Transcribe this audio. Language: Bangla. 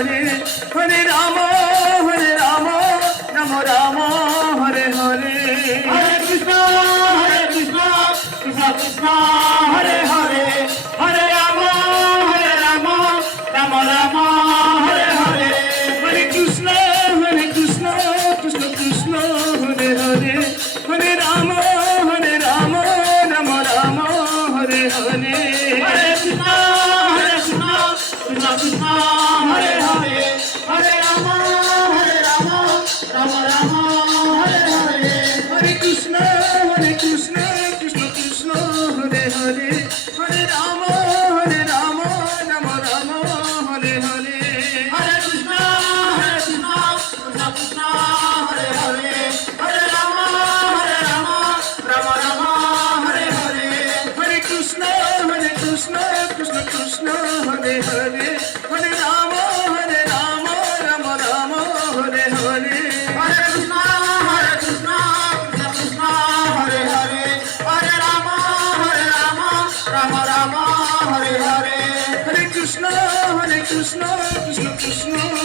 হরে হরে রাম রাম রাম হরে হরে হরে কৃষ্ণ কৃষ্ণ কৃষ্ণ হরে হরে হরে রাম রাম রাম হরে হরে হরে কৃষ্ণ কৃষ্ণ কৃষ্ণ হরে হরে হরে রাম রাম রাম হরে হরে হরে কৃষ্ণ কৃষ্ণ কৃষ্ণ হরে হরে হরে রাম রাম রাম হরে হরে হরে কৃষ্ণ কৃষ্ণ কৃষ্ণ হরে হরে হরে রাম রাম রাম হরে হরে হরে কৃষ্ণ কৃষ্ণ কৃষ্ণ হরে হরে হরে রাম রাম হরে হরে হরে কৃষ্ণ কৃষ্ণ কৃষ্ণ হরে হরে হরে রাম রাম রাম হরে হরে হরে কৃষ্ণ কৃষ্ণ কৃষ্ণ হরে হরে হরে রাম রাম হরে হরে হরে কৃষ্ণ কৃষ্ণ কৃষ্ণ